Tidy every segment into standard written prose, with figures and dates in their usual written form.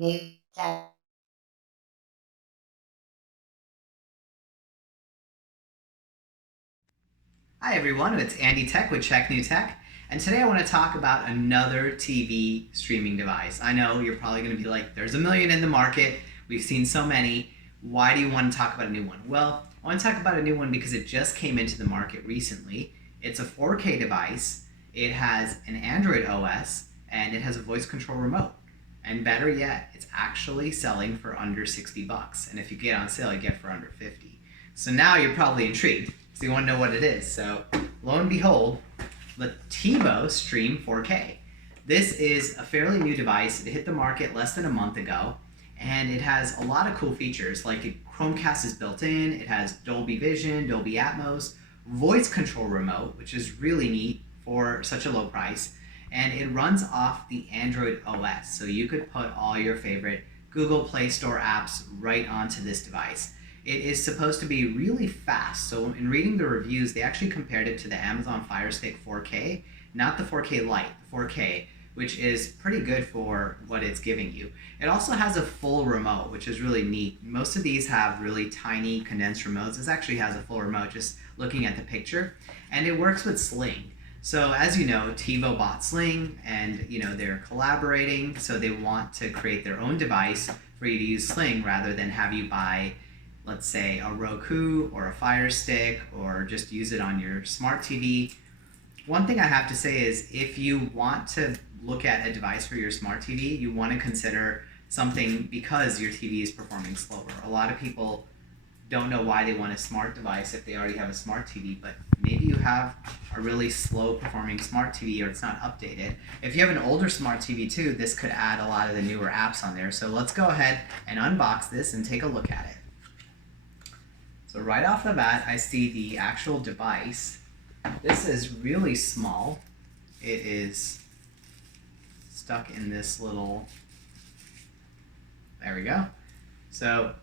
Hi everyone, it's Andy Tech with Check New Tech, and today I want to talk about another TV streaming device. I know you're probably going to be like, there's a million in the market, we've seen so many, why do you want to talk about a new one? Well, I want to talk about a new one because it just came into the market recently. It's a 4K device, it has an Android OS, and it has a voice control remote. And better yet, it's actually selling for under 60 bucks, and if you get on sale, you get for under 50. So now you're probably intrigued. So you want to know what it is. So lo and behold, the TiVo Stream 4K. This is a fairly new device. It hit the market less than a month ago, and it has a lot of cool features. Like Chromecast is built in, it has Dolby Vision, Dolby Atmos, voice control remote, which is really neat for such a low price, and it runs off the Android OS. So you could put all your favorite Google Play Store apps right onto this device. It is supposed to be really fast. So in reading the reviews, they actually compared it to the Amazon Fire Stick 4K, not the 4K Lite, the 4K, which is pretty good for what it's giving you. It also has a full remote, which is really neat. Most of these have really tiny condensed remotes. This actually has a full remote, just looking at the picture, and it works with Sling. So as you know, TiVo bought Sling, and they're collaborating, so they want to create their own device for you to use Sling rather than have you buy, let's say, a Roku or a Fire Stick, or just use it on your smart TV. One thing I have to say is, if you want to look at a device for your smart TV, you want to consider something because your TV is performing slower. A lot of people don't know why they want a smart device if they already have a smart TV, but maybe you have a really slow performing smart TV or it's not updated. If you have an older smart TV too, this could add a lot of the newer apps on there. So let's go ahead and unbox this and take a look at it. So right off the bat, I see the actual device. This is really small. It is stuck in this little, there we go. So,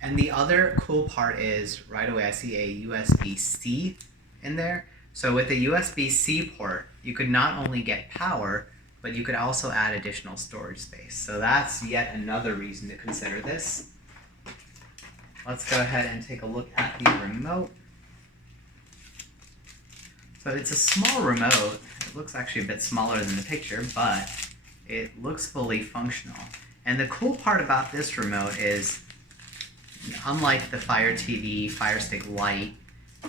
and the other cool part is, right away I see a USB-C in there. So with a USB-C port, you could not only get power, but you could also add additional storage space. So that's yet another reason to consider this. Let's go ahead and take a look at the remote. So it's a small remote. It looks actually a bit smaller than the picture, but it looks fully functional. And the cool part about this remote is, unlike the Fire TV, Fire Stick Lite,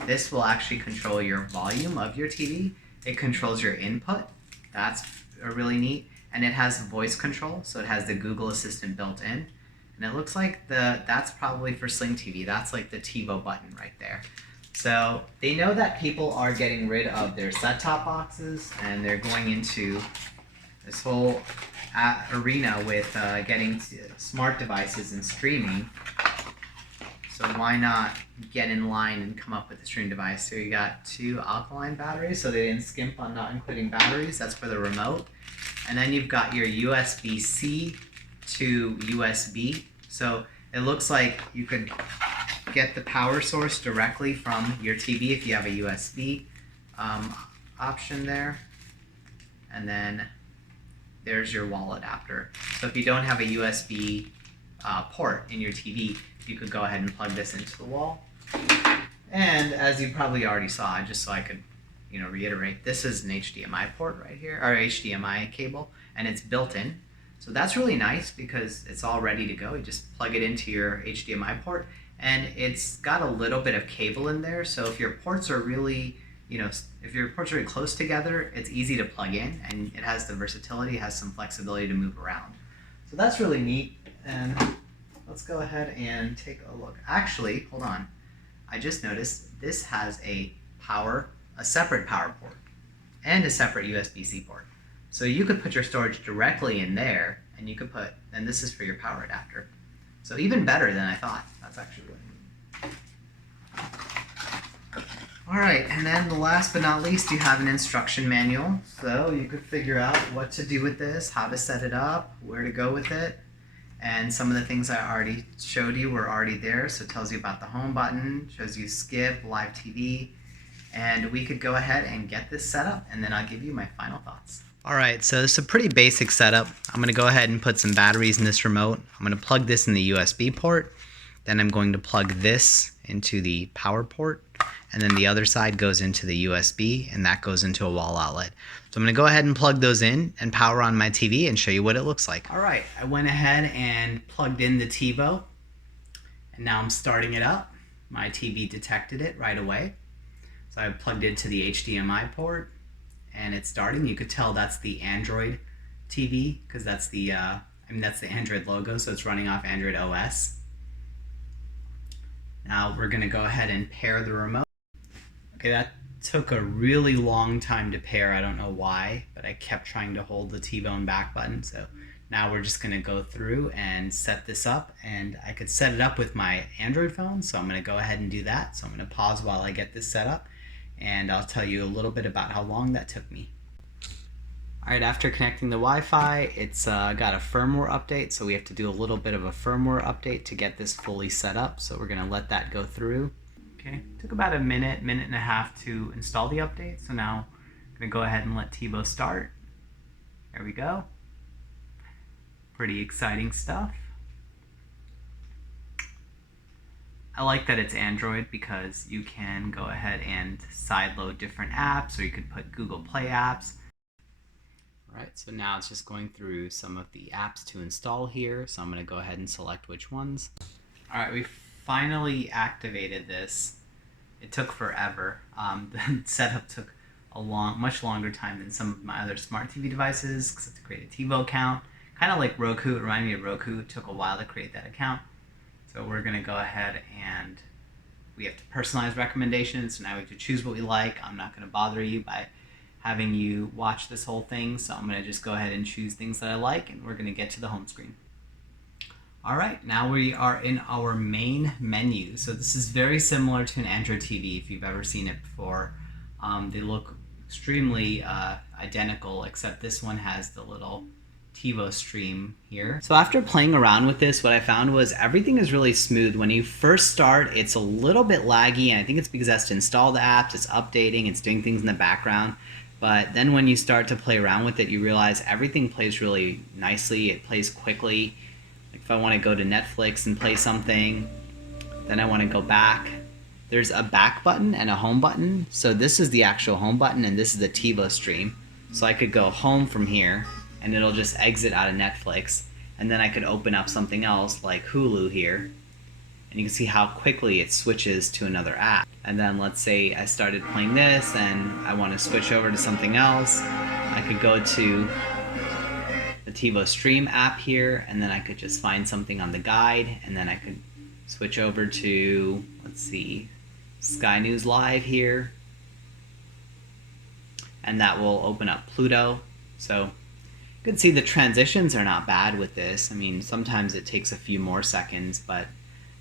this will actually control your volume of your TV. It controls your input. That's really neat. And it has voice control, so it has the Google Assistant built in. And it looks like that's probably for Sling TV. That's like the TiVo button right there. So they know that people are getting rid of their set-top boxes, and they're going into this whole arena with getting smart devices and streaming. So why not get in line and come up with a stream device? So you got 2 alkaline batteries, so they didn't skimp on not including batteries. That's for the remote. And then you've got your USB-C to USB. So it looks like you could get the power source directly from your TV if you have a USB option there. And then there's your wall adapter. So if you don't have a USB port in your TV, you could go ahead and plug this into the wall. And as you probably already saw, just so I could reiterate, this is an HDMI port right here, or HDMI cable, and it's built in. So that's really nice because it's all ready to go. You just plug it into your HDMI port, and it's got a little bit of cable in there. So if your ports are really, if your ports are really close together, it's easy to plug in, and it has the versatility, it has some flexibility to move around. So that's really neat. And let's go ahead and take a look. Actually, hold on. I just noticed this has a separate power port and a separate USB-C port. So you could put your storage directly in there, and you could and this is for your power adapter. So even better than I thought. That's actually really neat. All right, and then the last but not least, you have an instruction manual. So you could figure out what to do with this, how to set it up, where to go with it. And some of the things I already showed you were already there. So it tells you about the home button, shows you skip, live TV, and we could go ahead and get this set up, and then I'll give you my final thoughts. Alright, so it's a pretty basic setup. I'm going to go ahead and put some batteries in this remote. I'm going to plug this in the USB port. Then I'm going to plug this into the power port. And then the other side goes into the USB, and that goes into a wall outlet. So I'm going to go ahead and plug those in and power on my TV and show you what it looks like. Alright, I went ahead and plugged in the TiVo. And now I'm starting it up. My TV detected it right away. So I plugged it to the HDMI port. And it's starting. You could tell that's the Android TV because that's the that's the Android logo, so it's running off Android OS. Now we're gonna go ahead and pair the remote. Okay, that took a really long time to pair. I don't know why, but I kept trying to hold the T-bone back button. So now we're just gonna go through and set this up, and I could set it up with my Android phone, so I'm gonna go ahead and do that. So I'm gonna pause while I get this set up, and I'll tell you a little bit about how long that took me. Alright, after connecting the Wi-Fi, it's got a firmware update, so we have to do a little bit of a firmware update to get this fully set up, so we're going to let that go through. Okay, took about a minute and a half to install the update, so now I'm going to go ahead and let TiVo start. There we go. Pretty exciting stuff. I like that it's Android because you can go ahead and sideload different apps, or you could put Google Play apps. Alright, so now it's just going through some of the apps to install here, so I'm going to go ahead and select which ones. Alright, we finally activated this. It took forever. The setup took a much longer time than some of my other smart TV devices because I had to create a TiVo account. Kind of like Roku, it reminded me of Roku. It took a while to create that account. So we're going to go ahead and we have to personalize recommendations. So now we have to choose what we like. I'm not going to bother you by having you watch this whole thing. So I'm going to just go ahead and choose things that I like, and we're going to get to the home screen. All right, now we are in our main menu. So this is very similar to an Android TV if you've ever seen it before. They look extremely identical, except this one has the little TiVo stream here. So after playing around with this, what I found was everything is really smooth. When you first start, it's a little bit laggy, and I think it's because it has to install the apps, it's updating, it's doing things in the background. But then when you start to play around with it, you realize everything plays really nicely. It plays quickly. Like if I want to go to Netflix and play something, then I want to go back. There's a back button and a home button. So this is the actual home button, and this is the TiVo stream. So I could go home from here, and it'll just exit out of Netflix, and then I could open up something else like Hulu here, and you can see how quickly it switches to another app. And then let's say I started playing this and I want to switch over to something else. I could go to the TiVo Stream app here, and then I could just find something on the guide, and then I could switch over to, let's see, Sky News Live here, and that will open up Pluto. So you can see the transitions are not bad with this. I mean, sometimes it takes a few more seconds, but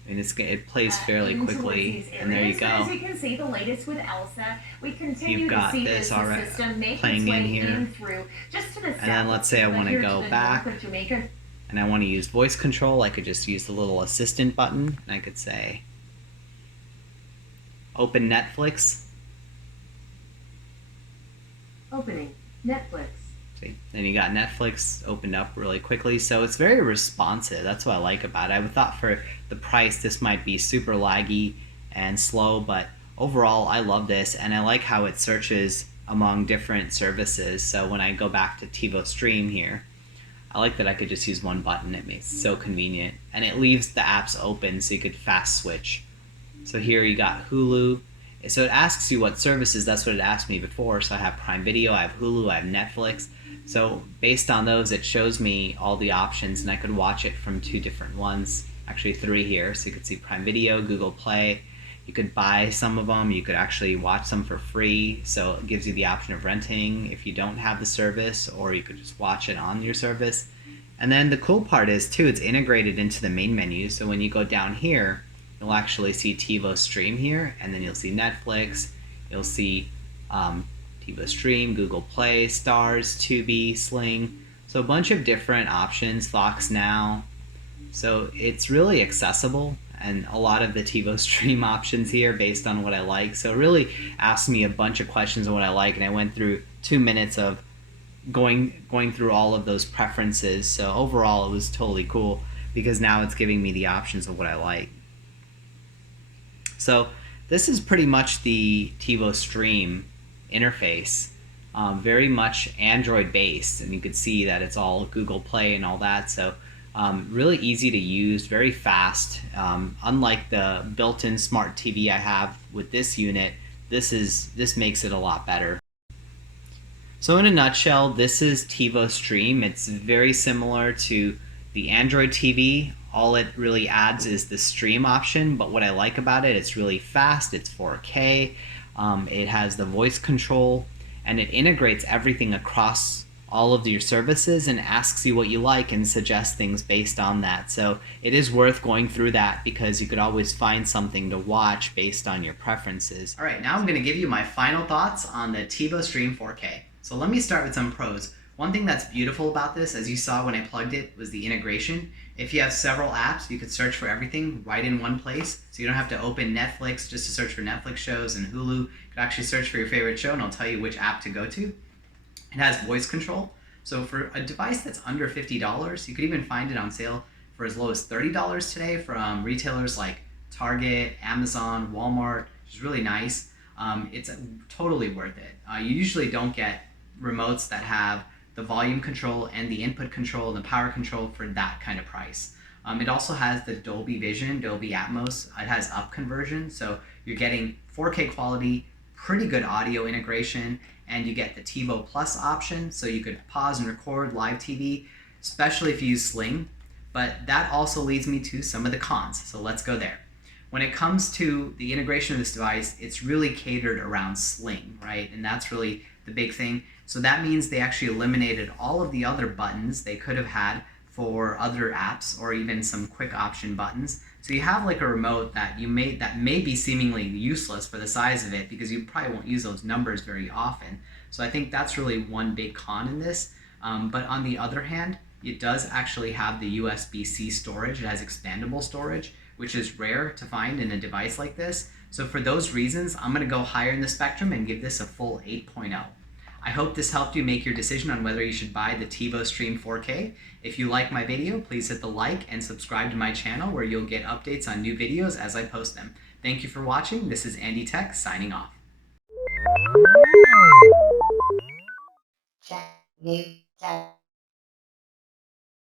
I mean, it plays fairly quickly, and there you go. As you can see, the latest with Elsa, we continue You've got to see this already system make playing its way in here. through just to the south. And then let's say I want to go back, and I want to use voice control. I could just use the little assistant button, and I could say, open Netflix. Opening Netflix. See, then you got Netflix opened up really quickly, so it's very responsive. That's what I like about it. I thought for the price this might be super laggy and slow, but overall I love this, and I like how it searches among different services. So when I go back to TiVo Stream here, I like that I could just use one button. It makes it so convenient, and it leaves the apps open so you could fast switch. So here you got Hulu. So it asks you what services. That's what it asked me before. So I have Prime Video, I have Hulu, I have Netflix. So based on those, it shows me all the options, and I could watch it from 2 different ones, actually 3 here. So you could see Prime Video, Google Play. You could buy some of them. You could actually watch them for free. So it gives you the option of renting if you don't have the service, or you could just watch it on your service. And then the cool part is too, it's integrated into the main menu. So when you go down here, you'll actually see TiVo Stream here, and then you'll see Netflix. You'll see TiVo Stream, Google Play, Stars, Tubi, Sling. So a bunch of different options, Fox Now. So it's really accessible, and a lot of the TiVo Stream options here based on what I like. So it really asked me a bunch of questions on what I like, and I went through 2 minutes of going through all of those preferences. So overall, it was totally cool because now it's giving me the options of what I like. So this is pretty much the TiVo Stream interface, very much Android based, and you could see that it's all Google Play and all that. So really easy to use, very fast. Unlike the built-in smart TV I have with this unit, this makes it a lot better. So in a nutshell, this is TiVo Stream. It's very similar to the Android TV. All it really adds is the stream option, but what I like about it, it's really fast, it's 4K, it has the voice control, and it integrates everything across all of your services and asks you what you like and suggests things based on that. So it is worth going through that because you could always find something to watch based on your preferences. All right, now I'm gonna give you my final thoughts on the TiVo Stream 4K. So let me start with some pros. One thing that's beautiful about this, as you saw when I plugged it, was the integration. If you have several apps, you could search for everything right in one place. So you don't have to open Netflix just to search for Netflix shows, and Hulu. You could actually search for your favorite show and it'll tell you which app to go to. It has voice control. So for a device that's under $50, you could even find it on sale for as low as $30 today from retailers like Target, Amazon, Walmart, which is really nice. It's totally worth it. You usually don't get remotes that have the volume control and the input control and the power control for that kind of price. It also has the Dolby Vision, Dolby Atmos. It has up conversion, so you're getting 4K quality, pretty good audio integration, and you get the TiVo Plus option, so you could pause and record live TV, especially if you use Sling. But that also leads me to some of the cons, so let's go there. When it comes to the integration of this device, it's really catered around Sling, right? And that's really the big thing. So that means they actually eliminated all of the other buttons they could have had for other apps or even some quick option buttons. So you have like a remote that may be seemingly useless for the size of it because you probably won't use those numbers very often. So I think that's really one big con in this. But on the other hand, it does actually have the USB-C storage. It has expandable storage, which is rare to find in a device like this. So for those reasons, I'm gonna go higher in the spectrum and give this a full 8.0. I hope this helped you make your decision on whether you should buy the TiVo Stream 4K. If you like my video, please hit the like and subscribe to my channel where you'll get updates on new videos as I post them. Thank you for watching. This is Andy Tech signing off. Check new tech.